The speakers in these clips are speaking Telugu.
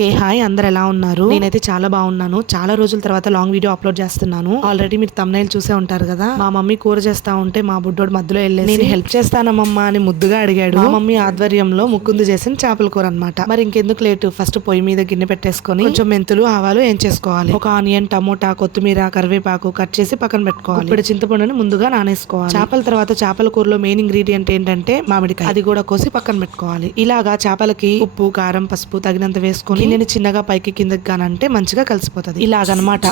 హే హాయ్, అందరు ఎలా ఉన్నారు? నేనైతే చాలా బాగున్నాను. చాలా రోజుల తర్వాత లాంగ్ వీడియో అప్లోడ్ చేస్తున్నాను. ఆల్రెడీ మీరు thumbnail చూసే ఉంటారు కదా. మా మమ్మీ కూర చేస్తా ఉంటే మా బుడ్డోడు మధ్యలో వెళ్ళేసి నేను హెల్ప్ చేస్తానమ్మా అని ముద్దుగా అడిగాడు. మా మమ్మీ ఆధ్వర్యంలో ముకుందు చేసిన చేపల కూర అన్నమాట. మరి ఇంకెందుకు లేటు, ఫస్ట్ పొయ్యి మీద గిన్నె పెట్టేసుకొని కొంచెం మెంతులు ఆవాలు ఏం చేసుకోవాలి. ఒక ఆనియన్, టమోటా, కొత్తిమీర, కరివేపాకు కట్ చేసి పక్కన పెట్టుకోవాలి. ఇప్పుడు చింతపండుని ముందుగా నానేసుకోవాలి. చేపల తర్వాత చేపల కూరలో మెయిన్ ఇంగ్రీడియంట్ ఏంటంటే మామిడికాయ. అది కూడా కోసి పక్కన పెట్టుకోవాలి. ఇలాగా చేపలకి ఉప్పు, కారం, పసుపు తగినంత వేసుకొని గిన్నెని చిన్నగా పైకి కిందకి గానంటే మంచిగా కలిసిపోతుంది. ఇలాగనమాట.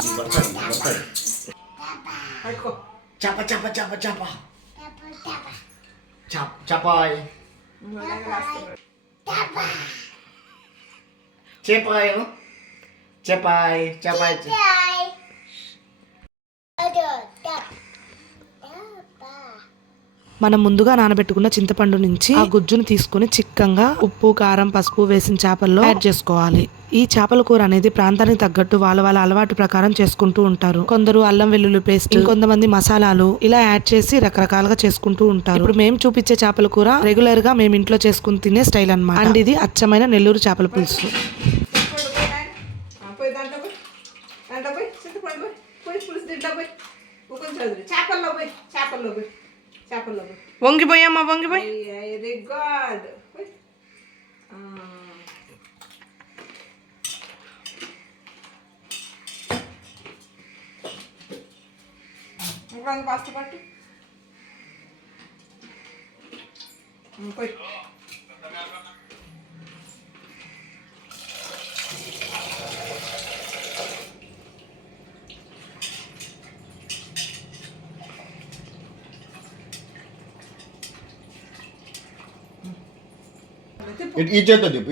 మనం ముందుగా నానబెట్టుకున్న చింతపండు నుంచి ఆ గుజ్జును తీసుకుని చిక్కంగా ఉప్పు, కారం, పసుపు వేసిన చేపల్లో యాడ్ చేసుకోవాలి. ఈ చేపల కూర అనేది ప్రాంతానికి తగ్గట్టు వాళ్ళ అలవాటు ప్రకారం చేసుకుంటూ ఉంటారు. కొందరు అల్లం వెల్లుల్లి పేస్ట్, ఇంకొంతమంది మసాలాలు ఇలా యాడ్ చేసి రకరకాలుగా చేసుకుంటూ ఉంటారు. ఇప్పుడు మేము చూపించే చేపల కూర రెగ్యులర్ గా మేము ఇంట్లో చేసుకుని తినే స్టైల్ అన్నమాట. అండ్ ఇది అచ్చమైన నెల్లూరు చేపల పులుసు. వంగిపోయమ్మా, వంగిపోయి. Very good. పాస్తా పట్టు. పోయి ఈ చేత తిప్పు.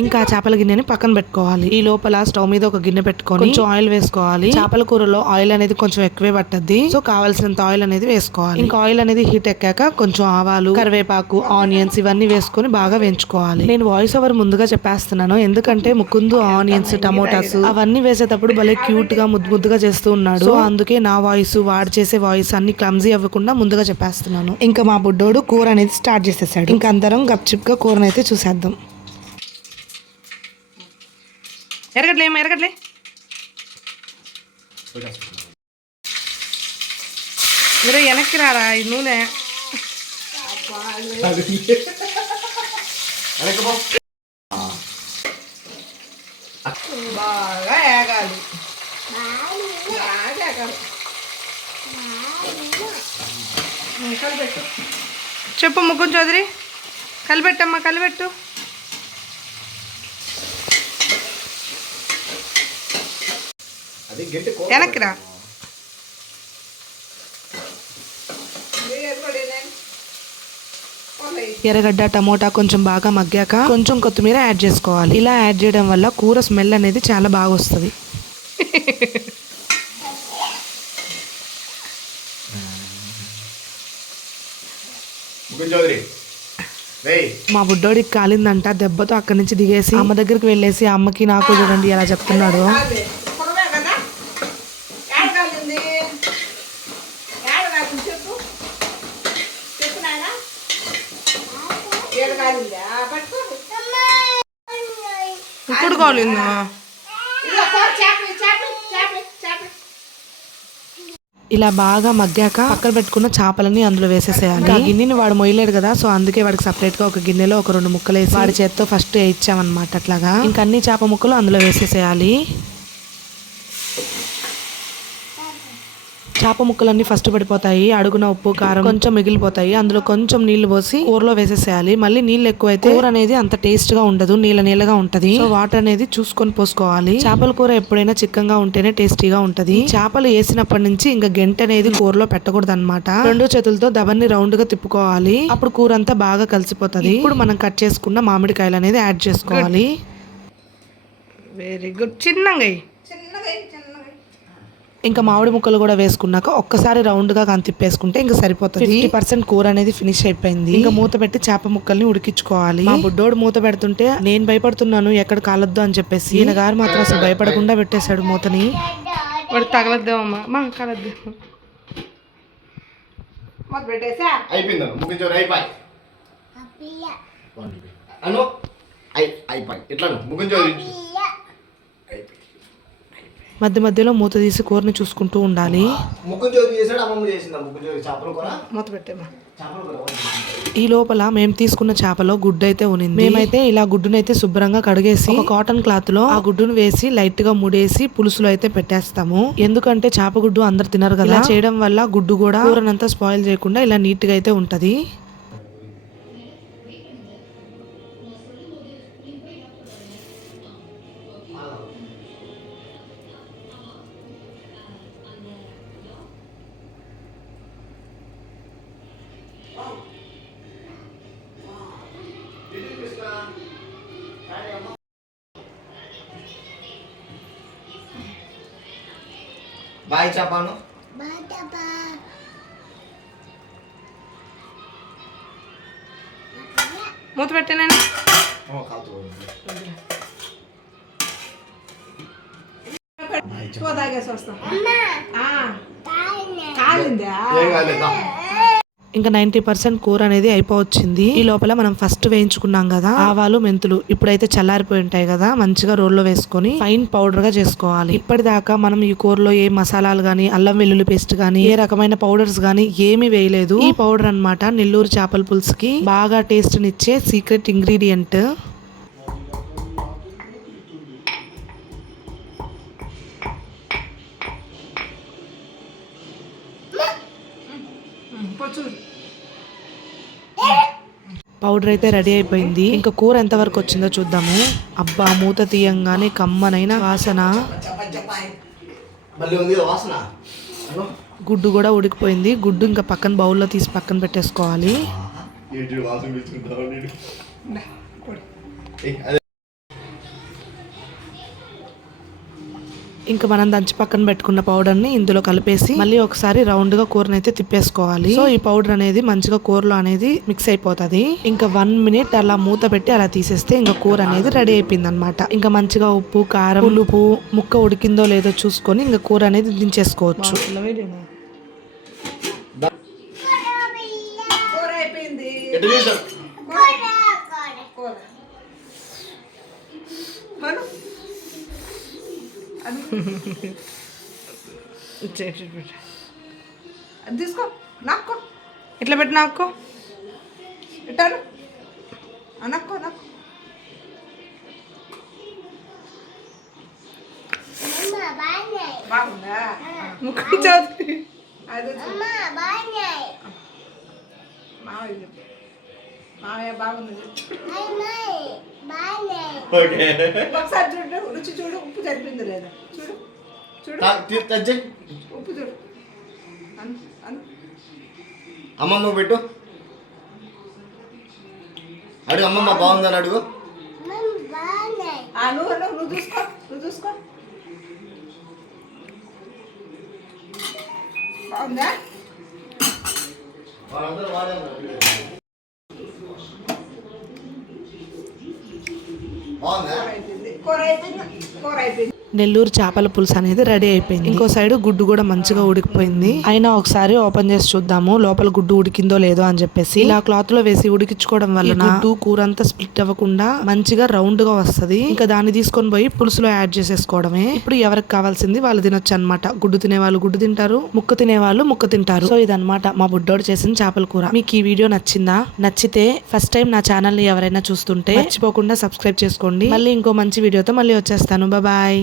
ఇంకా చేపల గిన్నెని పక్కన పెట్టుకోవాలి. ఈ లోపల స్టవ్ మీద ఒక గిన్నె పెట్టుకొని కొంచెం ఆయిల్ వేసుకోవాలి. చేపల కూరలో ఆయిల్ అనేది కొంచెం ఎక్కువే పట్టద్ది, సో కావాల్సినంత ఆయిల్ అనేది వేసుకోవాలి. ఇంకా ఆయిల్ అనేది హీట్ ఎక్కాక కొంచెం ఆవాలు, కరివేపాకు, ఆనియన్స్ ఇవన్నీ వేసుకొని బాగా వేయించుకోవాలి. నేను వాయిస్ ఓవర్ ముందుగా చెప్పేస్తున్నాను, ఎందుకంటే ముకుందు ఆనియన్స్, టమోటాస్ అవన్నీ వేసేటప్పుడు భలే క్యూట్ గా ముద్దుగా చేస్తూ ఉన్నాడు. సో అందుకే నా వాయిస్, వాడు చేసే వాయిస్ అన్ని క్లమ్జీ అవ్వకుండా ముందుగా చెప్పేస్తున్నాను. ఇంకా మా బుడ్డోడు కూర అనేది స్టార్ట్ చేసేసాడు. ఇంకా అందరం గప్చిప్ గా కూరనైతే చూసేద్దాం. ఎరగట్లే మీరు వెనక్కి రారా, ఈ నూనె బాగా ఏగాలి. కలిపెట్టు. చెప్పు ముకుంద్ చౌదరి, కలిపెట్టమ్మా, కలిపెట్టు. వెనక్కిరా. ఎర్రగడ్డ, టమోటా కొంచెం బాగా మగ్గాక కొంచెం కొత్తిమీర యాడ్ చేసుకోవాలి. ఇలా యాడ్ చేయడం వల్ల కూర స్మెల్ అనేది చాలా బాగా వస్తుంది. మా బుడ్డోడికి కాలిందంట, దెబ్బతో అక్కడి నుంచి దిగేసి అమ్మ దగ్గరికి వెళ్ళేసి అమ్మకి నాకు చూడండి ఎలా చెప్తున్నాడు. ఇప్పుడు కాలిందా? ఇలా బాగా మగ్గాక పక్కన పెట్టుకున్న చేపలని అందులో వేసేసేయాలి. ఆ గిన్నెని వాడు మొయ్యలేడు కదా, సో అందుకే వాడికి సపరేట్ గా ఒక గిన్నెలో ఒక 2 ముక్కలు వేసి వాడి చేత్తో ఫస్ట్ వేయించామన్నమాట. అట్లాగా ఇంకా అన్ని చేప ముక్కలు అందులో వేసేసేయాలి. చేప ముక్కలన్నీ ఫస్ట్ పడిపోతాయి, అడుగున ఉప్పు, కారం కొంచెం మిగిలిపోతాయి. అందులో కొంచెం నీళ్లు పోసి కూరలో వేసేసేయాలి. మళ్ళీ నీళ్ళు ఎక్కువైతే కూర అనేది అంత టేస్ట్ గా ఉండదు, నీళ్ళగా ఉంటది. సో వాటర్ అనేది చూసుకొని పోసుకోవాలి. చేపల కూర ఎప్పుడైనా చిక్కగా ఉంటేనే టేస్టీగా ఉంటది. చేపలు వేసినప్పటి నుంచి ఇంకా గెంట అనేది కూరలో పెట్టకూడదు అనమాట. 2 చేతులతో దబన్ని రౌండ్ గా తిప్పుకోవాలి. అప్పుడు కూర అంతా బాగా కలిసిపోతుంది. ఇప్పుడు మనం కట్ చేసుకున్న మామిడికాయలు అనేది యాడ్ చేసుకోవాలి. Very good. చిన్నగా ఇంకా మామిడి ముక్కలు కూడా వేసుకున్నాక ఒక్కసారి రౌండ్ గా తిప్పేసుకుంటే ఇంకా సరిపోతుంది. 50% కూర అనేది ఫినిష్ అయిపోయింది. ఇంకా మూత పెట్టి చేప ముక్కల్ని ఉడికించుకోవాలి. మా బుడ్డోడు మూత పెడుతుంటే నేను భయపడుతున్నాను ఎక్కడ కాలొద్దు అని చెప్పేసి, ఈయన గారు మాత్రం అసలు భయపడకుండా పెట్టేశాడు మూతని. వాడు తగలద్దామమ్మా, మా కాలద్దాం. మొదలు పెట్టేసా అయిపోయిందన్న ముగించోరు అయిపోయి అను అయిపోయి ఎట్లా ముగించోరు మధ్య మధ్యలో మూత తీసి కూరని చూసుకుంటూ ఉండాలి. ముగ్గుజోరు చేసాడు అమ్మమ్మ చేసిందా ముగ్గుజోరు చేపల కూర మూత పెట్టేమా. చేపల కూర ఈ లోపల మేము తీసుకున్న చేపలో గుడ్డు అయితే ఉనింది. మేమైతే ఇలా గుడ్డునైతే శుభ్రంగా కడిగేసి ఒక కాటన్ క్లాత్ లో ఆ గుడ్డును వేసి లైట్ గా ముడేసి పులుసులో అయితే పెట్టేస్తాము. ఎందుకంటే చేప గుడ్డు అందరు తినరు కదా. ఇలా చేయడం వల్ల గుడ్డు కూడా కూరనంతా స్పాయిల్ చేయకుండా ఇలా నీట్ గా అయితే ఉంటది. బాయ్ చేపాను మూత పెట్టానండి. తాగేసి వస్తాం. కాలిందా ఏం కాలేదా ఇంకా 90% కూర అనేది అయిపోవచ్చింది. ఈ లోపల మనం ఫస్ట్ వేయించుకున్నాం కదా ఆవాలు మెంతులు, ఇప్పుడైతే చల్లారిపోయి ఉంటాయి కదా, మంచిగా రోల్లో వేసుకొని ఫైన్ పౌడర్ గా చేసుకోవాలి. ఇప్పటిదాకా మనం ఈ కూరలో ఏ మసాలాలు గానీ, అల్లం వెల్లుల్లి పేస్ట్ గానీ, ఏ రకమైన పౌడర్స్ గానీ ఏమీ వేయలేదు. ఈ పౌడర్ అన్నమాట నెల్లూరు చేపల పులుసుకి బాగా టేస్ట్ నిచ్చే సీక్రెట్ ఇంగ్రీడియంట్. పౌడర్ అయితే రెడీ అయిపోయింది. ఇంకా కూర ఎంత వరకు వచ్చిందో చూద్దాము. అబ్బా మూత తీయంగానే కమ్మనైన వాసన, మళ్ళీ ఉంది వాసన. గుడ్డు కూడా ఉడికిపోయింది. గుడ్డు ఇంకా పక్కన బౌల్లో తీసి పక్కన పెట్టేసుకోవాలి. ఏంటి వాసన పిచ్చుకుంటావు నేను? ఇంకా మనం దంచి పక్కన పెట్టుకున్న పౌడర్ ని ఇందులో కలిపేసి మళ్ళీ ఒకసారి రౌండ్ గా కూరని అయితే తిప్పేసుకోవాలి. సో ఈ పౌడర్ అనేది మంచిగా కూరలో అనేది మిక్స్ అయిపోతుంది. ఇంకా 1 minute అలా మూత పెట్టి అలా తీసేస్తే ఇంకా కూర అనేది రెడీ అయిపోయింది అనమాట. ఇంకా మంచిగా ఉప్పు, కారం, పులుపు, ముక్క ఉడికిందో లేదో చూసుకొని ఇంకా కూర అనేది దించేసుకోవచ్చు. కూర అయిపోయింది. ఎటు చేశారు? కూర అది తీసుకో, నాక్కో, ఇట్లా పెట్టి నాక్కో, ఇట్టాను నక్కో నక్కో. బాగుందా? ముక్కు చదువు అది మావయ్య మావయ్య బాగుంది. ఒకసారి చూడు, రుచి చూడు, ఉప్పు సరిపోయింది లేదా చూడు, చూడు ఉప్పు చూడు. అమ్మ నువ్వు పెట్టు, అడుగు అమ్మమ్మ బాగుందని అడుగు. నువ్వు చూసుకో, నువ్వు చూసుకో. బాగుందా? కూర అయిపోయింది, కూర అయిపోయింది. నెల్లూరు చేపల పులుసు అనేది రెడీ అయిపోయింది. ఇంకో సైడ్ గుడ్డు కూడా మంచిగా ఉడికిపోయింది. అయినా ఒకసారి ఓపెన్ చేసి చూద్దాము లోపల గుడ్డు ఉడికిందో లేదో అని చెప్పేసి. ఇలా క్లాత్ లో వేసి ఉడికించుకోవడం వల్ల గుడ్డు కూర అంతా స్ప్లిట్ అవ్వకుండా మంచిగా రౌండ్ గా వస్తది. ఇంకా దాన్ని తీసుకొని పోయి పులుసులో యాడ్ చేసేసుకోవడమే. ఇప్పుడు ఎవరికి కావాల్సింది వాళ్ళు తినొచ్చు అనమాట. గుడ్డు తినే వాళ్ళు గుడ్డు తింటారు, ముక్క తినే వాళ్ళు ముక్క తింటారు. సో ఇదన్నమాట మా బుడ్డోడు చేసిన చేపల కూర. మీకు ఈ వీడియో నచ్చిందా? నచ్చితే ఫస్ట్ టైం నా ఛానల్ ని ఎవరైనా చూస్తుంటే మర్చిపోకుండా సబ్స్క్రైబ్ చేసుకోండి. మళ్ళీ ఇంకో మంచి వీడియోతో మళ్ళీ వచ్చేస్తాను. బాయ్.